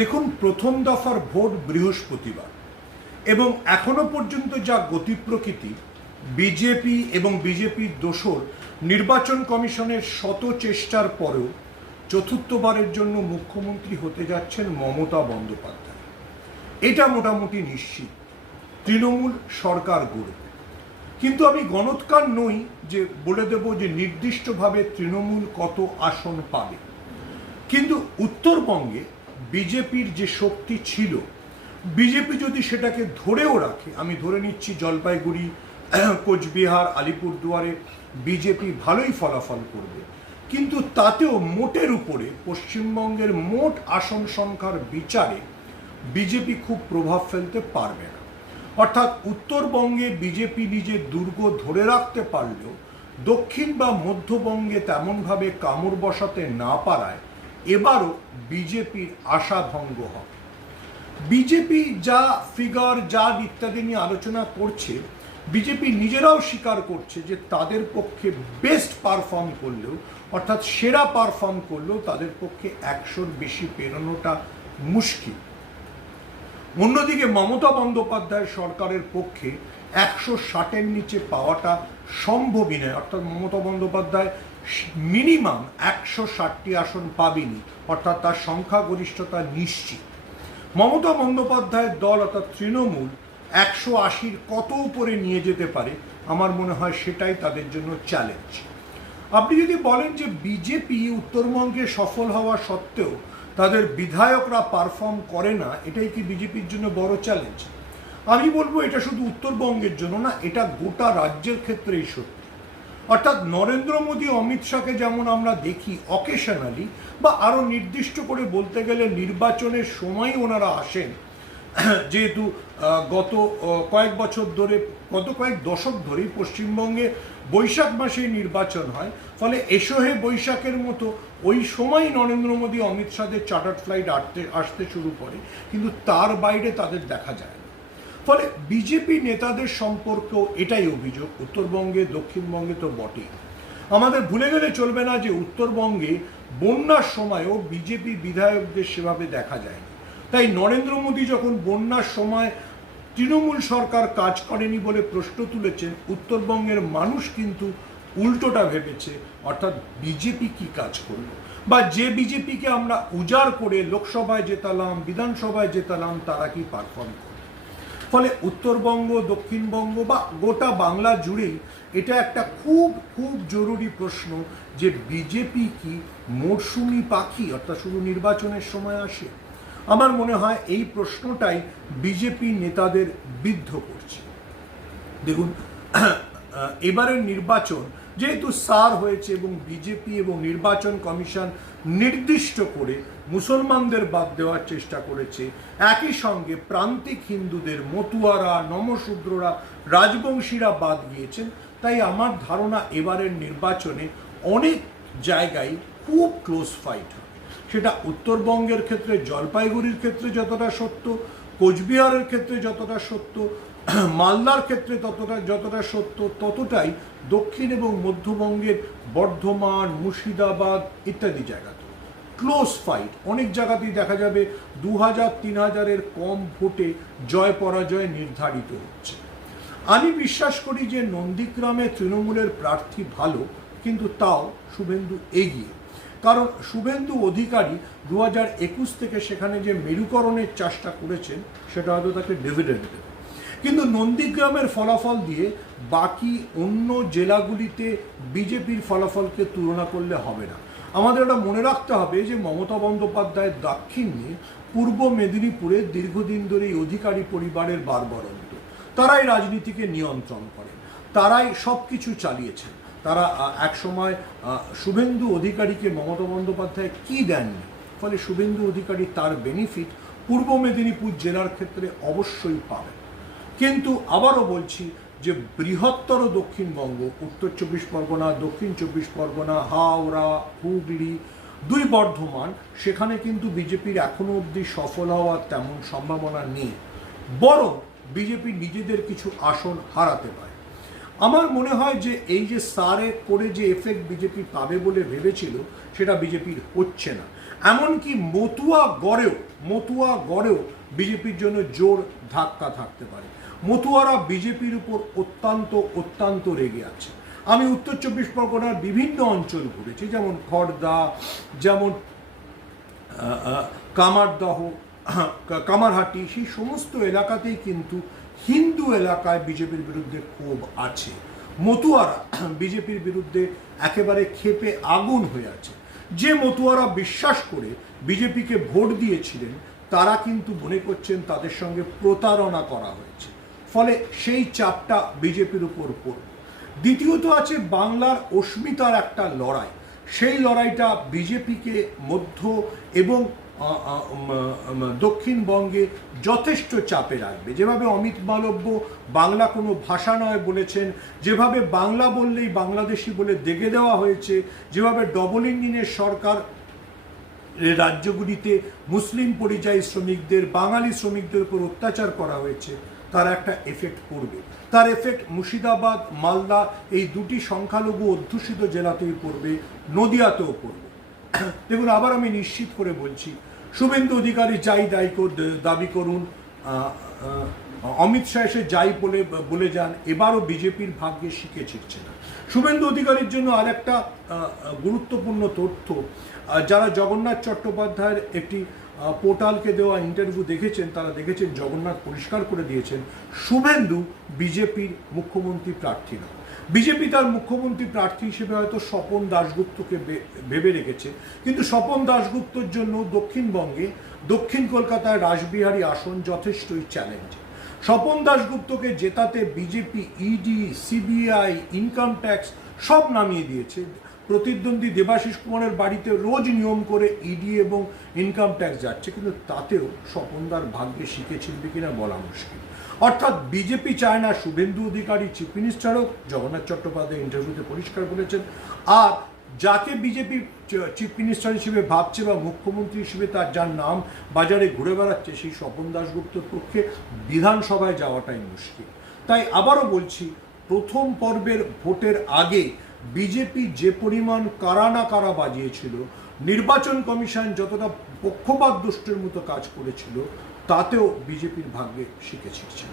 দেখুন, প্রথম দফার ভোট বৃহস্পতিবার এবং এখনো পর্যন্ত যা গতি প্রকৃতি, বিজেপি এবং বিজেপির দোসর নির্বাচন কমিশনের শত চেষ্টার পরেও চতুর্থবারের জন্য মুখ্যমন্ত্রী হতে যাচ্ছেন মমতা বন্দ্যোপাধ্যায়। এটা মোটামুটি নিশ্চিত তৃণমূল সরকার গড়বে। কিন্তু আমি গণৎকার নই যে বলে দেব যে নির্দিষ্টভাবে তৃণমূল কত আসন পাবে। কিন্তু উত্তরবঙ্গে বিজেপির যে শক্তি ছিল, বিজেপি যদি সেটাকে ধরেও রাখে, আমি ধরে নিচ্ছি জলপাইগুড়ি, কোচবিহার, আলিপুরদুয়ারে বিজেপি ভালোই ফলাফল করবে। কিন্তু তাতেও মোটের উপরে পশ্চিমবঙ্গের মোট আসন সংখ্যার বিচারে বিজেপি খুব প্রভাব ফেলতে পারবে না। অর্থাৎ উত্তরবঙ্গে বিজেপি নিজের দুর্গ ধরে রাখতে পারলেও দক্ষিণ বা মধ্যবঙ্গে তেমনভাবে কামড় বসাতে না পারায় এবারও বিজেপির আশাভঙ্গ হবে। বিজেপি যা ফিগার যা ইত্যাদি নিয়ে আলোচনা করছে, বিজেপি নিজেরাও স্বীকার করছে যে তাদের পক্ষে বেস্ট পারফর্ম করলেও, অর্থাৎ সেরা পারফর্ম করলেও তাদের পক্ষে 100-র বেশি পেরোনোটা মুশকিল। অন্যদিকে মমতা বন্দ্যোপাধ্যায় সরকারের পক্ষে 160-এর নিচে পাওয়াটা সম্ভবই নয়। অর্থাৎ মমতা বন্দ্যোপাধ্যায় মিনিমাম 160টি আসন পাবেনি, অর্থাৎ তার সংখ্যাগরিষ্ঠতা নিশ্চিত। মমতা বন্দ্যোপাধ্যায়ের দল অর্থাৎ তৃণমূল 180-র কত উপরে নিয়ে যেতে পারে, আমার মনে হয় সেটাই তাদের জন্য চ্যালেঞ্জ। আপনি যদি বলেন যে বিজেপি উত্তরবঙ্গে সফল হওয়া সত্ত্বেও তাদের বিধায়করা পারফর্ম করে না, এটাই কি বিজেপির জন্য বড় চ্যালেঞ্জ? আমি বলবো এটা শুধু উত্তরবঙ্গের জন্য না, এটা গোটা রাজ্যের ক্ষেত্রেই সত্যি। অর্থাৎ নরেন্দ্র মোদী, অমিত শাহকে যেমন আমরা দেখি অকেশনালি বা আরও নির্দিষ্ট করে বলতে গেলে নির্বাচনের সময় ওনারা আসেন, যেহেতু গত কয়েক বছর ধরে, গত কয়েক দশক ধরেই পশ্চিমবঙ্গে বৈশাখ মাসেই নির্বাচন হয়, ফলে এসো হে বৈশাখের মতো ওই সময় নরেন্দ্র মোদী, অমিত শাহের চার্টার্ড ফ্লাইট আসতে শুরু করে, কিন্তু তার বাইরে তাদের দেখা যায় না। ফলে বিজেপি নেতাদের সম্পর্কেও এটাই অভিযোগ, উত্তরবঙ্গে দক্ষিণবঙ্গে তো বটেই। আমাদের ভুলে গেলে চলবে না যে উত্তরবঙ্গে বন্যার সময়ও বিজেপি বিধায়কদের সেভাবে দেখা যায়নি। তাই নরেন্দ্র মোদী যখন বন্যার সময় তৃণমূল সরকার কাজ করেনি বলে প্রশ্ন তুলেছেন, উত্তরবঙ্গের মানুষ কিন্তু উল্টোটা ভেবেছে, অর্থাৎ বিজেপি কি কাজ করলো, বা যে বিজেপিকে আমরা উজাড় করে লোকসভায় জেতালাম, বিধানসভায় জেতালাম, তারা কি পারফর্ম করে। ফলে উত্তরবঙ্গ, দক্ষিণবঙ্গ বা গোটা বাংলা জুড়েই এটা একটা খুব খুব জরুরি প্রশ্ন যে বিজেপি কি মরশুমি পাখি, অর্থাৎ শুধু নির্বাচনের সময় আসে। আমার মনে হয় এই প্রশ্নটাই বিজেপি নেতাদের বিদ্ধ করছে। দেখুন, এবারের নির্বাচন যেহেতু সার হয়েছে এবং বিজেপি এবং নির্বাচন কমিশন নির্দিষ্ট করে মুসলমানদের বাদ দেওয়ার চেষ্টা করেছে, একই সঙ্গে প্রান্তিক হিন্দুদের, মতুয়ারা, নমশূদ্ররা, রাজবংশীরা বাদ গিয়েছেন। তাই আমার ধারণা এবারের নির্বাচনে অনেক জায়গায় খুব ক্লোজ ফাইট হবে। সেটা উত্তরবঙ্গের ক্ষেত্রে, জলপাইগুড়ির ক্ষেত্রে যতটা সত্য, কোচবিহারের ক্ষেত্রে যতটা সত্য, মালদার ক্ষেত্রে যতটা সত্য, ততটাই দক্ষিণ এবং মধ্যবঙ্গের বর্ধমান, মুর্শিদাবাদ ইত্যাদি জায়গাতে ক্লোজ ফাইট। অনেক জায়গাতেই দেখা যাবে 2000-3000-এর কম ভোটে জয় পরাজয় নির্ধারিত হচ্ছে। আমি বিশ্বাস করি যে নন্দীগ্রামে তৃণমূলের প্রার্থী ভালো, কিন্তু তাও শুভেন্দু এগিয়ে। কারণ শুভেন্দু অধিকারী 2021 থেকে সেখানে যে মেরুকরণের চাষটা করেছেন, সেটা হয়তো তাকে ডিভিডেন্ড দেবে। কিন্তু নন্দীগ্রামের ফলাফল দিয়ে বাকি অন্য জেলাগুলিতে বিজেপির ফলাফলকে তুলনা করলে হবে না। আমাদের এটা মনে রাখতে হবে যে মমতা বন্দ্যোপাধ্যায়ের দাক্ষিণ্যে পূর্ব মেদিনীপুরে দীর্ঘদিন ধরে এই অধিকারী পরিবারের বারবারন্ত, তারাই রাজনীতিকে নিয়ন্ত্রণ করেন, তারাই সব কিছু চালিয়েছেন। তারা একসময় শুভেন্দু অধিকারীকে মমতা বন্দ্যোপাধ্যায় কি দেননি, ফলে শুভেন্দু অধিকারী তার বেনিফিট পূর্ব মেদিনীপুর জেলার ক্ষেত্রে অবশ্যই পাবেন। কিন্তু আবারও বলছি যে বৃহত্তর দক্ষিণবঙ্গ, উত্তর 24 পরগনা, দক্ষিণ 24 পরগনা, হাওড়া, হুগলি, 2 বর্ধমান, সেখানে কিন্তু বিজেপির এখনো অবধি সফল হওয়ার তেমন সম্ভাবনা নেই, বরং বিজেপি নিজেদের কিছু আসন হারাতে পারে। আমার মনে হয় যে এই যে সারে করে যে এফেক্ট বিজেপি পাবে বলে ভেবেছিল, সেটা বিজেপির হচ্ছে না। এমনকি মতুয়া গড়েও বিজেপির জন্য জোর ধাক্কা থাকতে পারে। মতুয়ারা বিজেপির উপর অত্যন্ত রেগে আছে। আমি উত্তর চব্বিশ পরগনার বিভিন্ন অঞ্চল ঘুরেছি, যেমন খড়দা, যেমন কামারদহ, কামারহাটি, সেই সমস্ত এলাকাতেই কিন্তু হিন্দু এলাকায় বিজেপির বিরুদ্ধে ক্ষোভ আছে। মতুয়ারা বিজেপির বিরুদ্ধে একেবারে ক্ষেপে আগুন হয়ে আছে। যে মতুয়ারা বিশ্বাস করে বিজেপিকে ভোট দিয়েছিলেন তারা কিন্তু মনে করছেন তাদের সঙ্গে প্রতারণা করা হয়েছে, ফলে সেই চাপটা বিজেপির উপর পড়বে। দ্বিতীয়ত আছে বাংলার অস্মিতার একটা লড়াই। সেই লড়াইটা বিজেপিকে মধ্য এবং দক্ষিণবঙ্গে যথেষ্ট চাপে রাখবে। যেভাবে অমিত মালব্য বাংলা কোনো ভাষা নয় বলেছেন, যেভাবে বাংলা বললেই বাংলাদেশি বলে দেগে দেওয়া হয়েছে, যেভাবে ডবল ইঞ্জিনের সরকার রাজ্যগুলিতে মুসলিম পরিযায়ী শ্রমিকদের, বাঙালি শ্রমিকদের উপর অত্যাচার করা হয়েছে, তার একটা এফেক্ট পড়বে। তার এফেক্ট মুর্শিদাবাদ, মালদা, এই দুটি সংখ্যালঘু অধ্যুষিত জেলাতেই পড়বে, নদিয়াতেও পড়বে। দেখুন, আবার আমি নিশ্চিত করে বলছি, শুভেন্দু অধিকারী যাই দাবি করুন, অমিত শাহ এসে যাই বলে যান, এবারও বিজেপির ভাগ্যে শিকে ছিটছে না। শুভেন্দু অধিকারীর জন্য আরেকটা গুরুত্বপূর্ণ তথ্য, যারা জগন্নাথ চট্টোপাধ্যায়ের একটি পোর্টালকে দেওয়া ইন্টারভিউ দেখেছেন, তারা দেখেছেন জগন্নাথ পরিষ্কার করে দিয়েছেন শুভেন্দু বিজেপির মুখ্যমন্ত্রী প্রার্থী নয়। বিজেপি তার মুখ্যমন্ত্রী প্রার্থী হিসেবে হয়তো স্বপন দাশগুপ্তকে ভেবে রেখেছে, কিন্তু স্বপন দাশগুপ্তর জন্য দক্ষিণবঙ্গে, দক্ষিণ কলকাতায় রাসবিহারী আসন যথেষ্টই চ্যালেঞ্জ। স্বপন দাশগুপ্তকে জেতাতে BJP ED, CBI, income tax সব নামিয়ে দিয়েছে। প্রতিদ্বন্দ্বী দেবাশিস কুমারের বাড়িতে রোজ নিয়ম করে ইডি এবং ইনকাম ট্যাক্স যাচ্ছে, কিন্তু তাতেও স্বপনদার ভাগ্যে শিখে ছিলবে কিনা বলা মুশকিল। অর্থাৎ বিজেপি চায় না শুভেন্দু অধিকারী চিফ মিনিস্টার হোক, জগন্নাথ চট্টোপাধ্যায় ইন্টারভিউতে পরিষ্কার বলেছেন। আর যাকে বিজেপি চিফ মিনিস্টার হিসেবে ভাবছে বা মুখ্যমন্ত্রী হিসেবে তার যার নাম বাজারে ঘুরে বেড়াচ্ছে, সেই স্বপন দাশগুপ্তর পক্ষে বিধানসভায় যাওয়াটাই মুশকিল। তাই আবারও বলছি, প্রথম পর্বের ভোটের আগে বিজেপি যে পরিমাণ কারা বাজিয়েছিল, নির্বাচন কমিশন যতটা পক্ষপাত দুষ্টের মতো কাজ করেছিল, তাতেও বিজেপির ভাগ্যে শিখে ছিটছে।